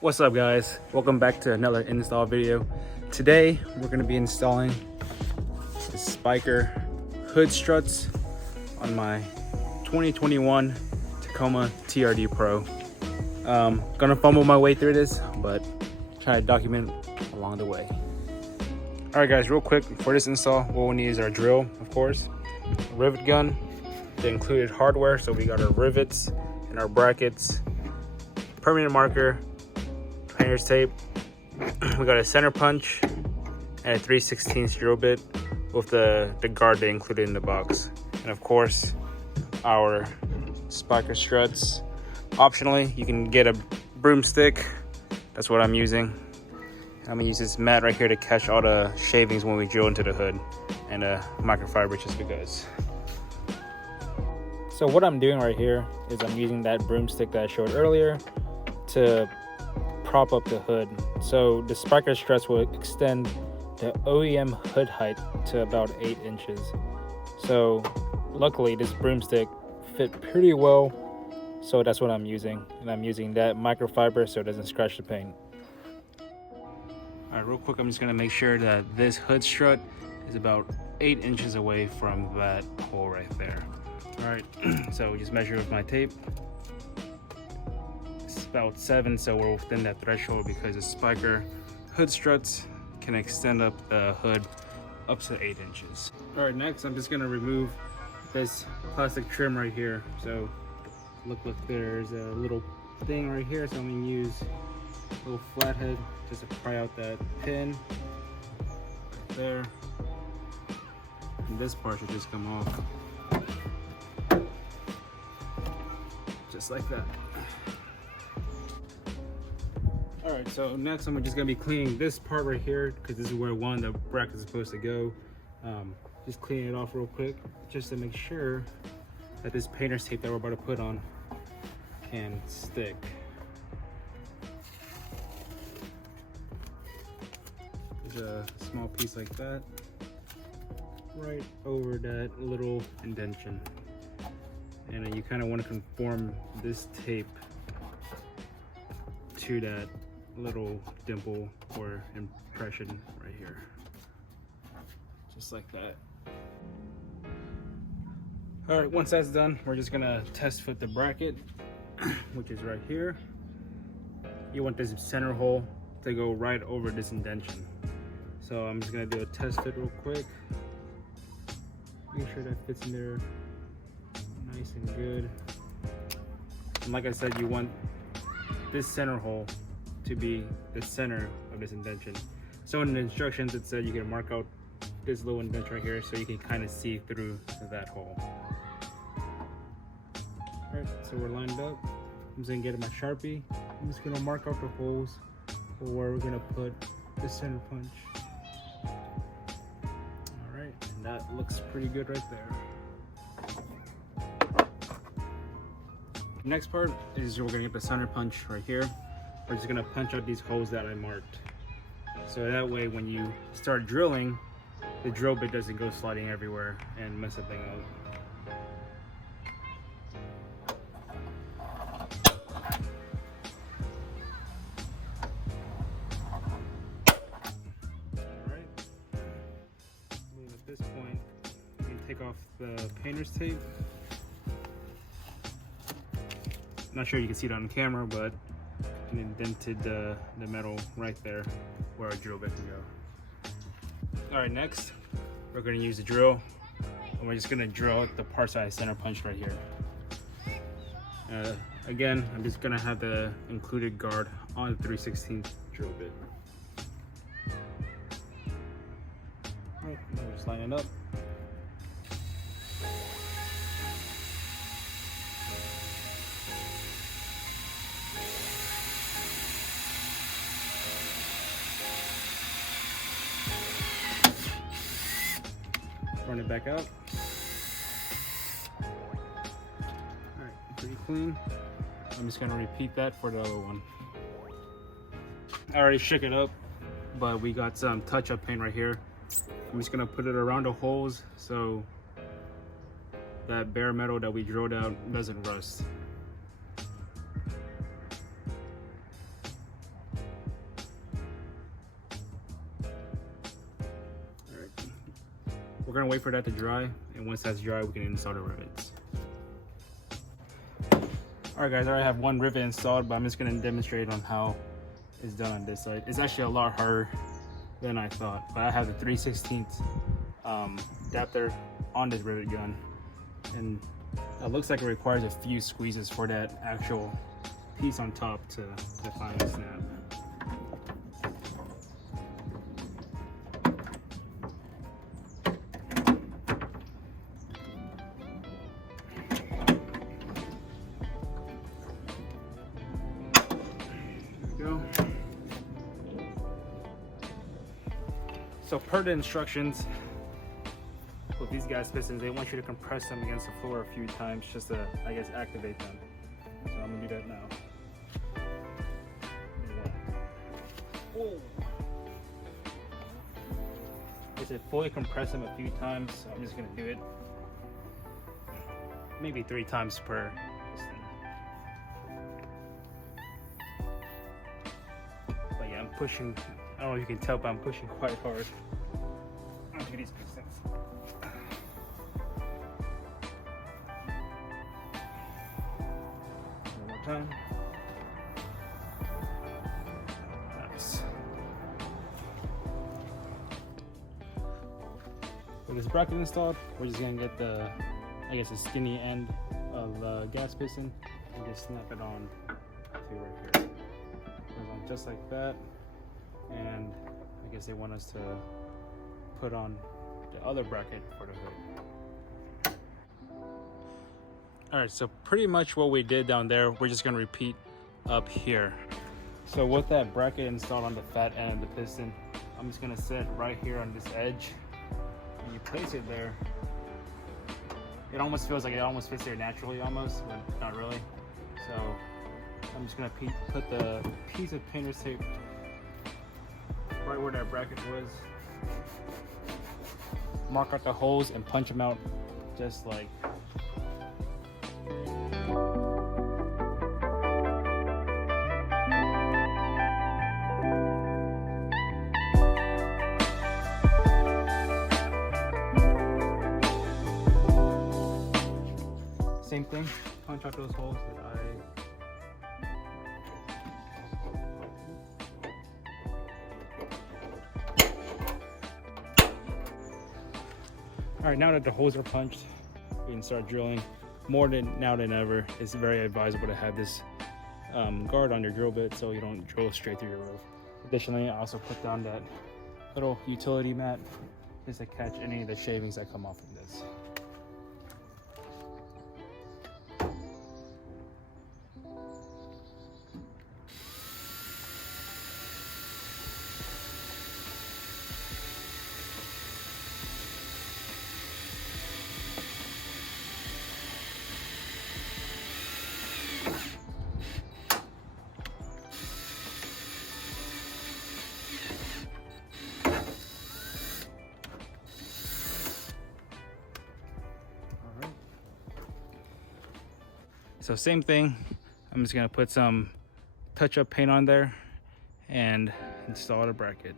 What's up guys, welcome back to another install video. Today we're going to be installing the Spiker hood struts on my 2021 Tacoma TRD Pro. Gonna fumble my way through this, but try to document along the way. Alright guys, real quick, for this install what we need is our drill, of course, a rivet gun, the included hardware, so we got our rivets and our brackets, permanent marker, painter's tape. We got a center punch and a 3/16 drill bit with the guard they included in the box, and of course our Spiker struts. Optionally you can get a broomstick, that's what I'm using. I'm gonna use this mat right here to catch all the shavings when we drill into the hood, and a microfiber just because. So what I'm doing right here is I'm using that broomstick that I showed earlier to prop up the hood. So the Spiker struts will extend the OEM hood height to about 8 inches. So luckily this broomstick fit pretty well, so that's what I'm using, and I'm using that microfiber so it doesn't scratch the paint. All right, real quick, I'm just gonna make sure that this hood strut is about 8 inches away from that hole right there. All right, so just measure with my tape. About 7, so we're within that threshold because the Spiker hood struts can extend up the hood up to 8 inches. All right, next I'm just gonna remove this plastic trim right here. So look, there's a little thing right here, so I'm gonna use a little flathead just to pry out that pin right there, and this part should just come off just like that. All right, so next I'm just gonna be cleaning this part right here because this is where one of the brackets is supposed to go. Just cleaning it off real quick just to make sure that this painter's tape that we're about to put on can stick. There's a small piece like that right over that little indentation, and then you kind of want to conform this tape to that little dimple or impression right here, just like that. All right, once that's done, we're just gonna test fit the bracket, which is right here. You want this center hole to go right over this indentation, so I'm just gonna do a test fit real quick, make sure that fits in there nice and good. And like I said, you want this center hole to be the center of this indentation. So in the instructions it said you can mark out this little indentation right here so you can kind of see through that hole. Alright, so we're lined up. I'm just gonna get my Sharpie. I'm just gonna mark out the holes for where we're gonna put the center punch. Alright, and that looks pretty good right there. Next part is we're gonna get the center punch right here. We're just gonna punch out these holes that I marked, so that way when you start drilling, the drill bit doesn't go sliding everywhere and mess the thing up. Alright, at this point you can take off the painter's tape. Not sure you can see it on camera, but it indented the metal right there where our drill bit can go. All right, next we're going to use the drill, and we're just going to drill out the part size center punch right here. Again, I'm just going to have the included guard on the 3/16 drill bit. All right, we'll just line it up. Run it back out. All right, pretty clean. I'm just gonna repeat that for the other one. I already shook it up, but we got some touch-up paint right here. I'm just gonna put it around the holes so that bare metal that we drilled out doesn't rust. we're gonna wait for that to dry, and once that's dry, we can install the rivets. All right, guys, I already have one rivet installed, but I'm just gonna demonstrate on how it's done on this side. It's actually a lot harder than I thought, but I have the 3/16 adapter on this rivet gun, and it looks like it requires a few squeezes for that actual piece on top to finally snap. Go. So per the instructions with these gas pistons, they want you to compress them against the floor a few times just to, I guess, activate them. So I'm gonna do that now. Whoa. I said fully compress them a few times, so I'm just gonna do it maybe 3 times per piston. But yeah, I'm pushing, I don't know if you can tell, but I'm pushing quite hard onto these pistons. One more time. Nice. With this bracket installed, we're just gonna get the, I guess, the skinny end of the gas piston and just snap it on to right here. Goes on just like that. And I guess they want us to put on the other bracket for the hood. All right, so pretty much what we did down there, we're just gonna repeat up here. So with that bracket installed on the fat end of the piston, I'm just gonna set right here on this edge. When you place it there, it almost feels like it almost fits there naturally almost, but not really. So I'm just gonna put the piece of painter's tape right where that bracket was. Mark out the holes and punch them out just like. Same thing, punch out those holes that All right, now that the holes are punched, we can start drilling. More than now than ever, it's very advisable to have this guard on your drill bit so you don't drill straight through your roof. Additionally, I also put down that little utility mat just to catch any of the shavings that come off of this. So same thing, I'm just gonna put some touch-up paint on there and install the bracket.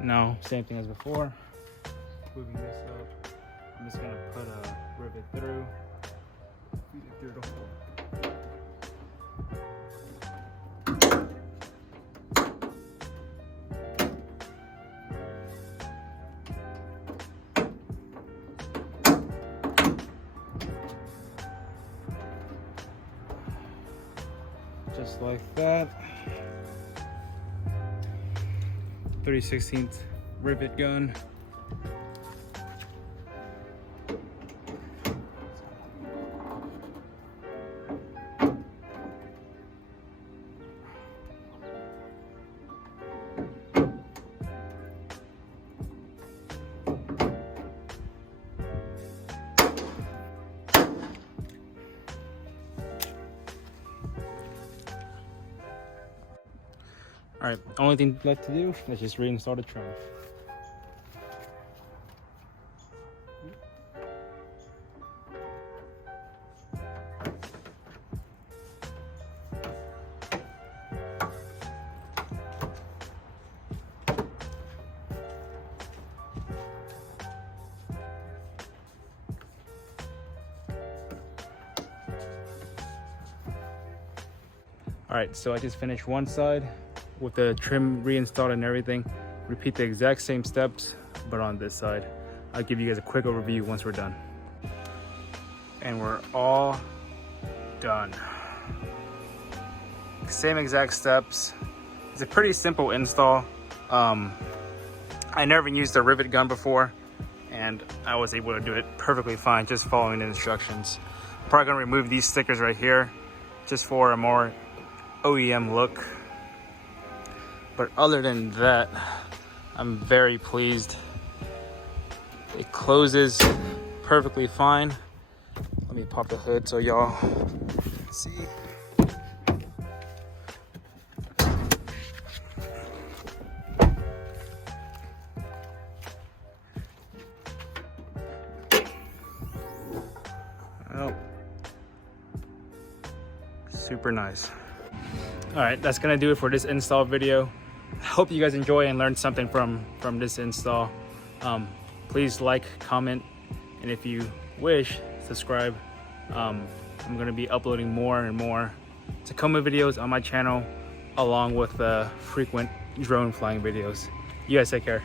Now, same thing as before. Moving this up, I'm just gonna put a rivet through, feed it through the hole. Just like that. 3/16 rivet gun. All right, only thing left to do is just reinstall the trim. All right, so I just finished one side with the trim reinstalled and everything. Repeat the exact same steps, but on this side. I'll give you guys a quick overview once we're done. And we're all done. Same exact steps. It's a pretty simple install. I never used a rivet gun before, and I was able to do it perfectly fine just following the instructions. I'm probably gonna remove these stickers right here just for a more OEM look. But other than that, I'm very pleased. It closes perfectly fine. Let me pop the hood so y'all see. Oh, super nice. All right, that's gonna do it for this install video. I hope you guys enjoy and learn something from this install. Please like, comment, and if you wish, subscribe. I'm gonna be uploading more and more Tacoma videos on my channel, along with frequent drone flying videos. You guys take care.